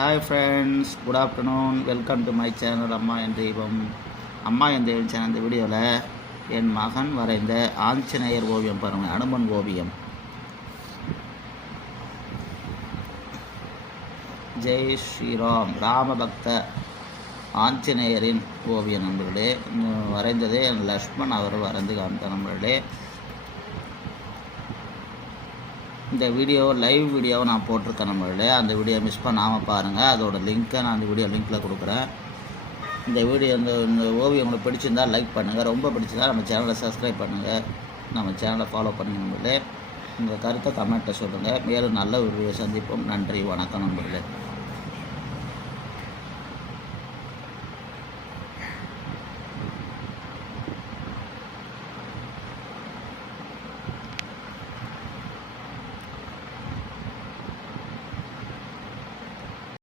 Hi friends, good afternoon. Welcome to my channel அம்மா என் தெய்வம். அம்மா என் தெய்வம் சேனல். இந்த வீடியோவில் என் மகன் வரைந்த ஆஞ்சநேயர் ஓவியம் பாருங்கள், அனுமன் ஓவியம். ஜெய் ஸ்ரீராம். ராமபக்த ஆஞ்சநேயரின் ஓவியம் நண்பர்களே. வரைந்ததே லக்ஷ்மண் அவர் வரைந்து காமித்த நண்பர்களே. இந்த வீடியோ லைவ் வீடியோவை நான் போட்டிருக்கேன் நண்பர்களே. அந்த வீடியோ மிஸ் பண்ணாமல் பாருங்கள். அதோட லிங்க்கை நான் அந்த வீடியோ லிங்க்கில் கொடுக்குறேன். இந்த வீடியோ இந்த ஓவியம் உங்களுக்கு பிடிச்சிருந்தால் லைக் பண்ணுங்கள். ரொம்ப பிடிச்சிருந்தால் நம்ம சேனலை சப்ஸ்கிரைப் பண்ணுங்கள், நம்ம சேனலை ஃபாலோ பண்ணுங்கள் நண்பர்களே. உங்கள் கருத்தை கமெண்ட்டை சொல்லுங்கள். மேலும் நல்ல ஒரு வீடியோ சந்திப்போம். நன்றி, வணக்கம் நண்பர்களே.